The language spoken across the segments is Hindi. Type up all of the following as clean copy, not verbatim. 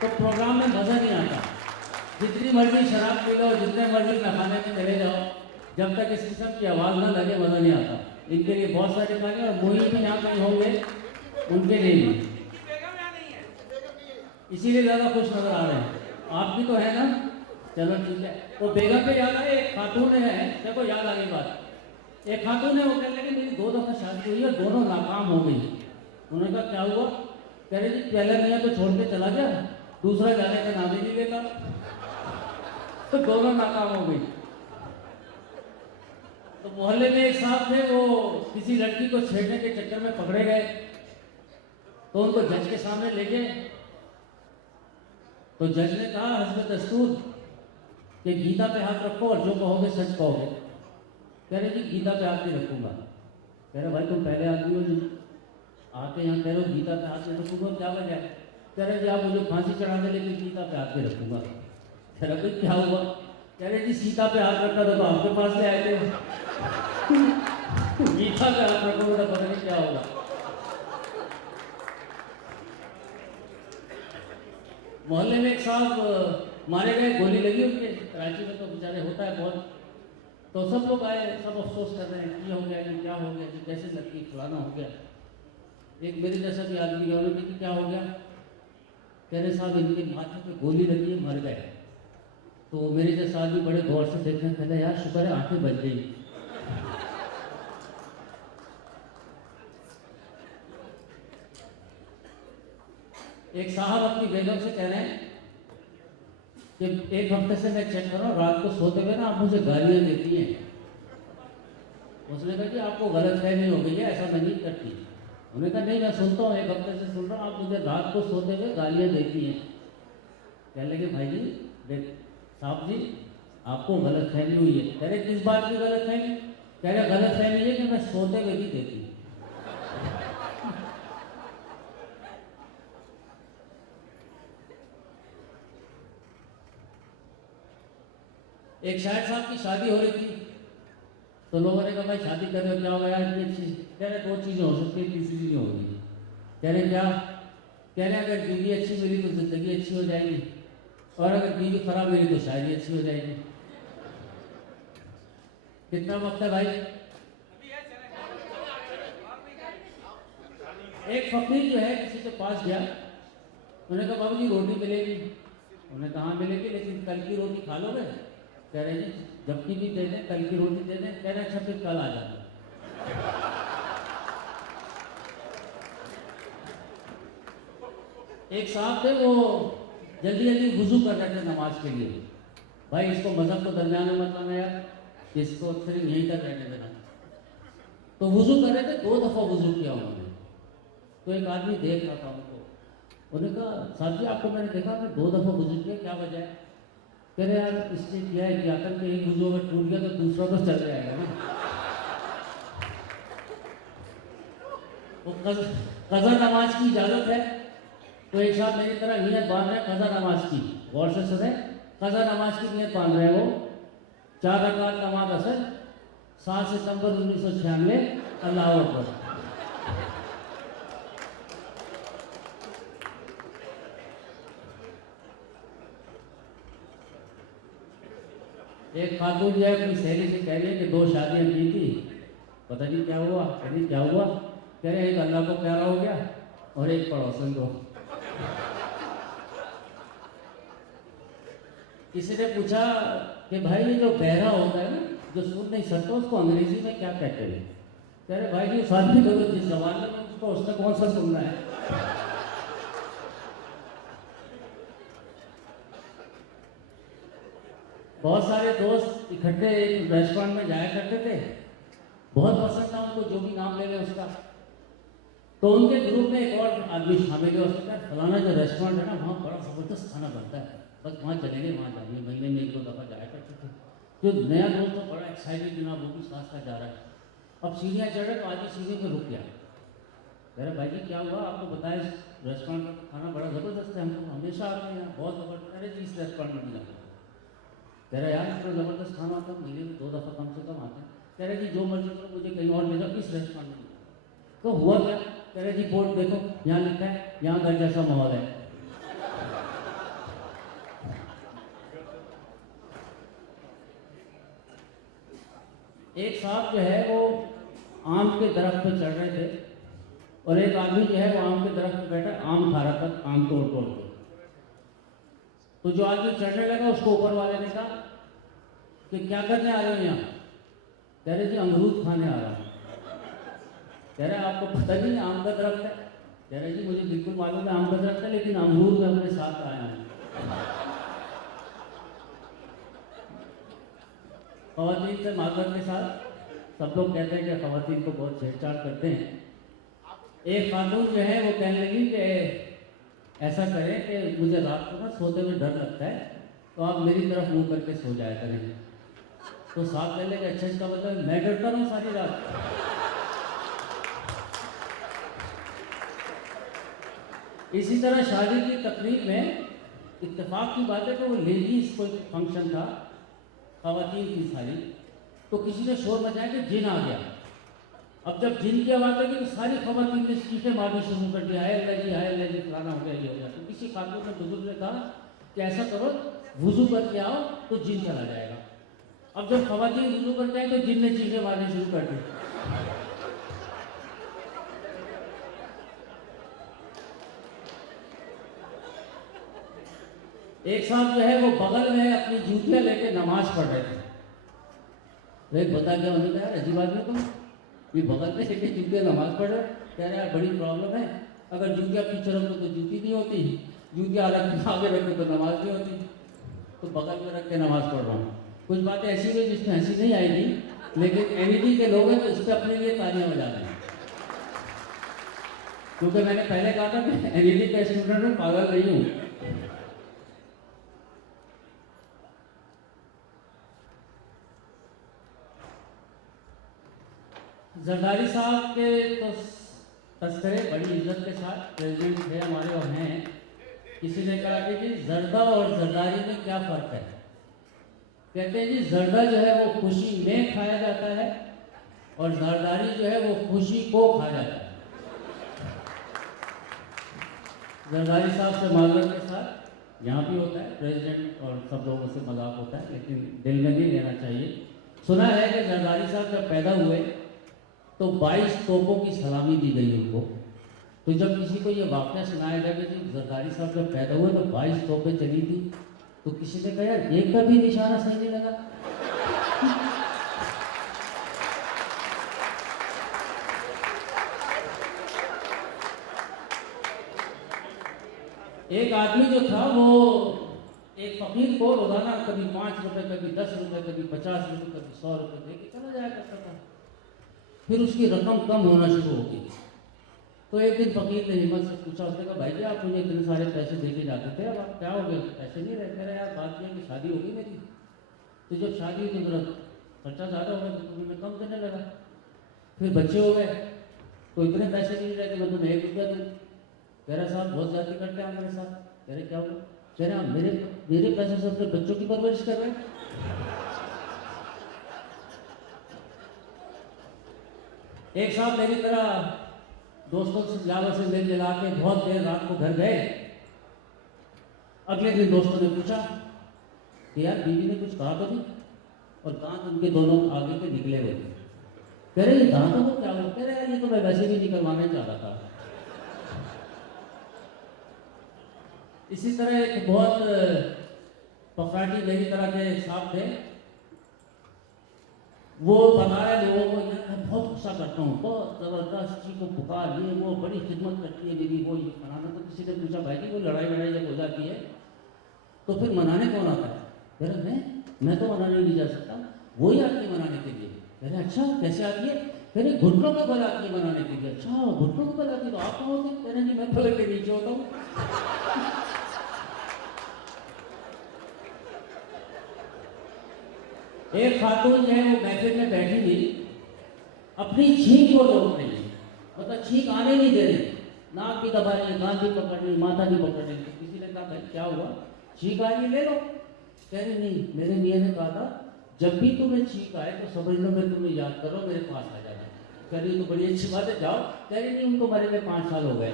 तो प्रोग्राम में मज़ा नहीं आता। जितनी मर्जी शराब पी लो, जितने मर्जी नहाने में चले जाओ, जब तक इस किस्म की आवाज़ ना लगे मज़ा नहीं आता। इनके लिए बहुत सारे गाने, और मोहित भी यहाँ कहीं होंगे उनके लिए भी, इसीलिए ज़्यादा खुश नजर आ रहे हैं। आप भी तो है ना, चलो ठीक है। वो बेगम पे याद आए, एक खातून है, देखो याद आ गई बात। एक खातून है, वो कहने लगी मेरी 2 दफ़ा शादी हुई है, दोनों नाकाम हो गई। उन्होंने कहा क्या हुआ? कह रहे जी पहला मियाँ तो छोड़ के चला गया, दूसरा जाने का नाम ही नहीं लेता, तो दोनों नाकाम हो गई। तो मोहल्ले में एक साहब थे, वो किसी लड़की को छेड़ने के चक्कर में पकड़े गए, तो उनको जज के सामने ले गए। तो जज ने कहा हस्ब दस्तूर कि गीता पे हाथ रखो और जो कहोगे सच कहोगे। कह रहे जी गीता पे हाथ नहीं रखूंगा। कह रहे भाई तुम पहले आदमी हो जी, आके यहाँ कह रहे हो गीता पे हाथ नहीं रखूंगा, क्या वजह? कह रहे जी आप मुझे फांसी चढ़ा दे लेकिन गीता पे हाथ नहीं रखूंगा। कह रहे भाई क्या हुआ? कह रहे जी सीता पे हाथ रखा था तो आपके पास ले आए थे, गीता पे हाथ रखोगे तो पता नहीं क्या होगा। मोहल्ले में एक साहब मारे गए, गोली लगी उनके, कराची में तो बेचारे होता है बहुत। तो सब लोग आए, सब अफसोस कर रहे हैं, ये हो गया कि क्या हो गया कि कैसे लड़की फलाना हो गया। एक मेरे जैसा भी आदमी गया, उन्होंने कि क्या हो गया? कह रहे साहब इनके माथे पे गोली लगी है, मर गए। तो मेरे जैसा आदमी बड़े गौर से देखने, कहते यार शुक्र है आंखें बच गई। एक साहब अपनी बेगम से कह रहे हैं कि 1 हफ्ते से मैं चेक कर रहा हूँ, रात को सोते हुए ना आप मुझे गालियाँ देती हैं। उसने कहा कि आपको गलत फहमी हो गई है, ऐसा मैं नहीं करती। उन्होंने कहा नहीं मैं सुनता हूँ, 1 हफ्ते से सुन रहा हूँ, आप मुझे रात को सोते हुए गालियाँ देती हैं। कहने लगे भाई जी साहब जी आपको गलत फहमी हुई है। कह रहे किस बात की गलत फहमी? कह रहे गलत फहमी है कि मैं सोते हुए भी देती हूँ। एक शायर साहब की शादी हो रही थी, तो लोगों ने कहा भाई शादी कर रहे हो, क्या होगा यार इतनी अच्छी? कह रहे 2 चीज़ें हो सकती है, तीसरी नहीं होगी। कह रहे क्या? कह रहे अगर बीवी अच्छी मिली तो जिंदगी अच्छी हो जाएगी, और अगर बीवी खराब मिली तो शायरी अच्छी हो जाएगी। कितना वक्त है भाई? एक फकीर जो है किसी के पास गया, उन्होंने कहा बाबू जी रोटी मिलेगी? उन्होंने कहा हाँ मिलेगी, लेकिन कल की रोटी खा लोगे? कह रहे जी जबकि भी दे दें, कल की रोटी दे दें। कह रहे अच्छा फिर कल आ जाना। एक साहब थे, वो जल्दी जल्दी वुजू कर रहे थे नमाज के लिए। भाई इसको मजहब को दरमियान में मत लाना यार, इसको सिर्फ यहीं तक रहने देना। तो वुजू कर रहे थे, 2 दफ़ा वुजू किया उन्होंने। तो एक आदमी देख रहा था उनको, उन्होंने कहा साहब जी आपको मैंने देखा आपने 2 दफ़ा वुजू किया, क्या वजह है? कह रहे यार इसलिए किया है कि आकर के एक वुजू अगर टूट गया तो दूसरा तो चल जाएगा ना। वो कज़ा नमाज की इजाज़त है, तो एक साथ मेरी तरह नियत बांध रहे हैं कज़ा नमाज की, गौर से सुने, कज़ा नमाज की नियत बांध रहे हैं वो। 4 रकात नमाज असर, 7 सितंबर 1996, अल्लाह अकबर। एक खातून जो है अपनी सहेली से कह रही है कि 2 शादियाँ की थी, पता नहीं क्या हुआ। कह रही क्या हुआ? कह रहे एक अल्लाह को प्यारा हो गया और एक पड़ोसन को। किसी ने पूछा कि भाई ये जो बहरा होता है ना, जो सुन नहीं सकता, उसको अंग्रेजी में क्या कहते हैं? कह रहे भाई जी उस आदमी को तो जिस जमाने में उसको उसने कौन सा सुनना है। बहुत सारे दोस्त इकट्ठे एक रेस्टोरेंट में जाया करते थे, बहुत पसंद था उनको जो भी नाम ले लें उसका। तो उनके ग्रुप में एक और आदमी शामिल है, उसने कहा फलाना जो रेस्टोरेंट है ना वहाँ बड़ा ज़बरदस्त खाना बनता है, बस वहाँ चलेंगे, वहाँ जाएंगे, महीने में 1-2 दफ़ा जाया करते थे। जो नया दोस्त तो बड़ा एक्साइटेड ना, वो भी साथ साथ जा रहा है। अब सीढ़ियाँ चढ़ रहे तो आदमी सीढ़ी पर रुक गया। कह रहे भाई जी क्या हुआ? आपको बताया रेस्टोरेंट का खाना बड़ा ज़बरदस्त है, हम तो हमेशा आते हैं यहाँ, बहुत ज़बरदस्त। अरे जी इस रेस्टोरेंट में नहीं जाते। कह रहे यार इतना ज़बरदस्त खाना होता है, महीने में 2 दफ़ा कम से कम आते हैं। कह रहे जी जो मर्जी करो, मुझे कहीं और ले जाओ, इस रेस्टोरेंट में। तो हुआ क्या? कह रहे जी बोर्ड देखो, यहाँ लिखा है यहाँ घर जैसा माहौल है। एक साहब जो है वो आम के दरख्त पे चढ़ रहे थे और एक आदमी जो है वो आम के दरख्त पे बैठा आम खा रहा था, आम तोड़ तोड़ के। तो जो आदमी चढ़ने लगा उसको ऊपर वाले ने कहा कि क्या करने आ रहे हो यहाँ? कह रहे जी अमरूद खाने आ रहा हूँ। कह रहे आपको पता नहीं है आम का दरख्त है? कह रहे जी मुझे बिल्कुल मालूम है आम का दरख्त है, लेकिन अमरूद मैं अपने साथ आया हूँ। खवातीन से माजरत के साथ, सब लोग कहते हैं कि खवातीन को बहुत छेड़छाड़ करते हैं। एक खातून जो है वो कहने लगी कि ऐसा करें कि मुझे रात को ना सोते हुए डर लगता है, तो आप मेरी तरफ मुंह करके सो जाया करें। तो साहब कहने लगे अच्छा इसका मतलब मैं डरता रहूँ सारी रात? इसी तरह शादी की तकरीब में इत्तेफाक की बात है कि वो लेडीज कोई फंक्शन था, खवातीन की सारी, तो किसी ने शोर मचाया कि जिन आ गया। अब जब जिन की आवाज़ लगी तो सारी खवातीन ने चीखें मारनी शुरू कर दिया, हाय अल्लाह जी फलाना हो गया, ये हो गया। तो किसी खातून ने बुजुर्ग ने कहा कि ऐसा करो वुजू करके आओ तो जिन चला जाएगा। अब जब खवातीन वुजू करते हैं तो जिन ने चीखें मारनी शुरू कर दी। एक साहब जो है वो बगल में अपनी जूतियां लेके नमाज पढ़ रहे थे। तो एक बता गया, उन्होंने कहा अजीब आदमी तुम, ये बगल में लेके जूतियां नमाज पढ़ रहे। कह रहे यार बड़ी प्रॉब्लम है, अगर जूतियां पीछे रखो तो जूती नहीं होती, जूतियां आगे रखो तो नमाज नहीं होती, तो बगल में रख के नमाज पढ़ रहा हूँ। कुछ बातें ऐसी हुई जिसमें हंसी नहीं आएगी, लेकिन एनईडी के लोग हैं तो इस पर अपने लिए तालियां बजा रहे हैं। क्योंकि मैंने पहले कहा था कि एनईडी का स्टूडेंट हूँ, पागल नहीं हूँ। जरदारी साहब के तो तस्करे बड़ी इज्जत के साथ प्रेसिडेंट थे हमारे और हैं। किसी ने कहा कि जी जर्दा और जरदारी में क्या फ़र्क है? कहते हैं जी जर्दा जो है वो खुशी में खाया जाता है और जरदारी जो है वो खुशी को खा जाता है। जरदारी साहब से माजरत के साथ, यहाँ भी होता है प्रेसिडेंट और सब लोगों से मजाक होता है, लेकिन दिल में नहीं लेना चाहिए। सुना है कि जरदारी साहब जब पैदा हुए तो 22 तोपों की सलामी दी गई उनको। तो जब किसी को ये वाक़या सुनाया गया कि जरदारी साहब जब पैदा हुए तो 22 तोपें चली थी, तो किसी ने कहा यार एक का भी निशाना सही नहीं लगा। एक आदमी जो था वो एक फकीर को रोजाना कभी 5 रुपए, कभी 10 रुपए, कभी 50 रुपए, कभी 100 रुपए दे के चला जाया करता था। फिर उसकी रकम कम होना शुरू हो गई। तो एक दिन फकीर ने हिम्मत से पूछा, उसने कहा भाई जी आप मुझे इतने सारे पैसे दे के जाते थे, अब आप क्या हो गए, पैसे नहीं रहे? कह रहे यार बात यह है कि शादी हो गई मेरी, तो जब शादी हुई तो जरा खर्चा ज़्यादा हो गया तो तुम्हें मैं कम देने लगा। फिर बच्चे हो गए तो इतने पैसे नहीं रहे कि मैं तुम्हें 1 रुपया दूँ। कह रहा साहब बहुत ज़्यादा करते हैं आप मेरे साथ। कह रहे क्या हुआ? कह रहे आप मेरे पैसे से अपने बच्चों की परवरिश कर रहे हैं। एक साहब मेरी तरह दोस्तों से जावर से मिल मिला के बहुत देर रात को घर गए। अगले दिन दोस्तों ने पूछा कि यार बीवी ने कुछ कहा तो नहीं, और दांत उनके दोनों आगे के निकले हुए थे। कह रहे ये दांतों को क्या हुआ? कह रहे यार ये तो मैं वैसे भी निकलवाने चाह रहा था। इसी तरह एक बहुत पखराटी मेरी तरह के साहब थे, वो बता रहे लोगों को यार मैं बहुत गुस्सा करता हूँ, बहुत ज़बरदस्त चीज़ को पुकार, ये वो बड़ी खिदमत करती है मेरी, वो ये मनाना। तो किसी ने पूछा भाई जी वो लड़ाई जब हो जाती है तो फिर मनाने कौन आता है? कह रहे मैं तो मनाने नहीं जा सकता, वो ही आती है मनाने के लिए। कह रहे अच्छा कैसे आती है? कह रहे घुटनों के बल आती है मनाने के लिए। अच्छा घुटनों के बल आती है, तो आप कहाँ होते? कह रहे नहीं मैं पलट के नीचे होता हूँ। एक खातून जो है वो महफिल में बैठी हुई अपनी छींक को रोक रही है, मतलब छींक आने नहीं दे रही, नाक भी दबा रही है, कान भी पकड़ रही, माथा भी पकड़ रही। तो किसी ने कहा भाई क्या हुआ, छींक आ रही ले लो। कह रही नहीं, मेरे मियाँ ने कहा था जब भी तुम्हें छींक आए तो समझ लो मैं तुम्हें याद करो, मेरे पास आ जाना। कह रही तो बड़ी अच्छी बात है जाओ। कह रही नहीं उनको मरे में 5 साल हो गए।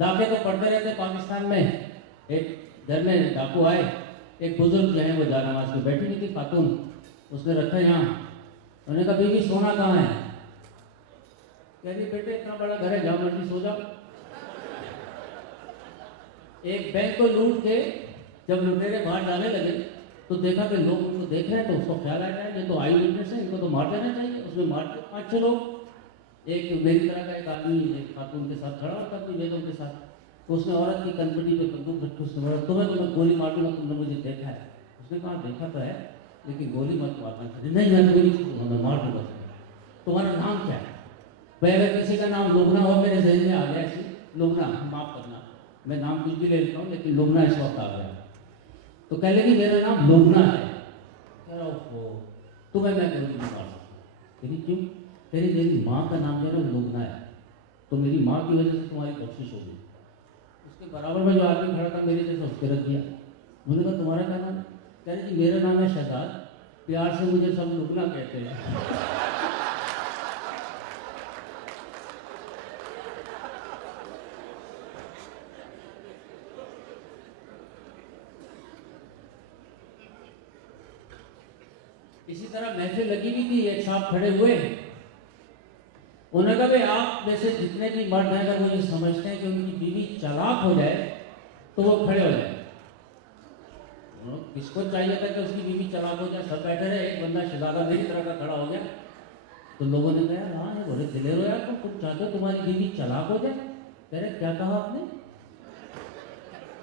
डाके तो पड़ते रहते पाकिस्तान में। एक घर में डाकू आए, एक बुजुर्ग जो है वो जा नमाज में बैठी हुई थी खातून, उसने रखा यहाँ। उन्होंने कहा बीवी सोना कहाँ है? कह रही बेटे इतना बड़ा घर है, जहाँ मर्जी सो जाओ। एक बैंक को लूट के जब लुटेरे बाहर जाने लगे तो देखा कि लोग उनको देख रहे हैं, तो उसको ख्याल आया ये तो आई विटनेस है, इनको तो मार देना चाहिए। उसने मार दिया 5-6 लोग। एक मेरी तरह का एक आदमी एक खातून के साथ खड़ा होता अपनी बेगम के साथ, तो उसने औरत की कनपटी पे बंदूक रखी, उसने बोला तुम्हें गोली मार दूंगा, तुमने मुझे देखा है? उसने कहा देखा तो है, लेकिन गोली मत मारना। नहीं मैं गोली मैं मार दूंगा। तुम्हारा नाम क्या है? भाई अगर किसी का नाम लोगना हो, मेरे जहन में आ गया ऐसे लोगना, माफ करना मैं नाम कुछ भी ले लेता हूँ, लेकिन लोगना इस वक्त आ गया। तो कह लेगी मेरा नाम लोगना है। कह रहा हो तुम्हें मैं गोली नहीं मार सकता। तेरी क्यों? तेरी मेरी माँ का नाम जो है लोगना है, तो मेरी माँ की वजह से तुम्हारी बख्शिश होगी। उसके बराबर में जो आदमी खड़ा था मेरे जैसा, उसके रख दिया। मैंने कहा तुम्हारा क्या नाम? कह रही जी मेरा नाम है शहजाद, प्यार से मुझे सब लोगना कहते हैं। इसी तरह महफिल लगी हुई थी, एक साहब खड़े हुए, उन्होंने कहा भाई आप में से जितने भी मर्द हैं अगर वो ये समझते हैं कि उनकी बीवी चालाक हो जाए तो वो खड़े हो जाए। किसको चाहिए था कि उसकी बीवी चालाक हो जाए? सब बैठे रहे, एक बंदा शहजादा मेरी तरह का खड़ा हो गया। तो लोगों ने कहा हाँ ये बड़े दिलेर हो यार, तो तुम चाहते हो तुम्हारी बीवी चालाक हो जाए? कह रहे क्या कहा आपने?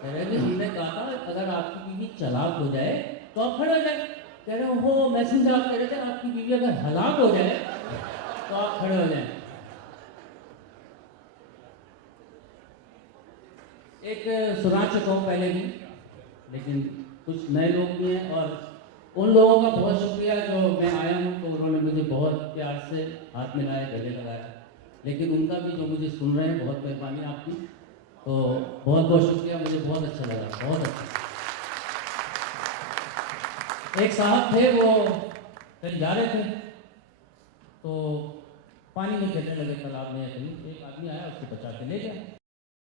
कह रहे जी हमने कहा था अगर आपकी बीवी चालाक हो जाए तो आप खड़े हो जाए। कह रहे हो मैसेज आप कह रहे थे आपकी बीवी अगर हलाक हो जाए तो आप खड़े हो जाए। एक सुना चुका हूँ पहले भी, लेकिन कुछ नए लोग भी हैं, और उन लोगों का बहुत शुक्रिया जो मैं आया हूँ तो उन्होंने मुझे बहुत प्यार से हाथ मिलाया, गले लगाया। लेकिन उनका भी जो मुझे सुन रहे हैं, बहुत मेहरबानी आपकी, तो बहुत बहुत शुक्रिया, मुझे बहुत अच्छा लगा, बहुत अच्छा। एक साहब थे, वो कहीं जा रहे थे तो पानी में खेलने लगे तालाब में, एक आदमी आया उसको बचा के ले गया।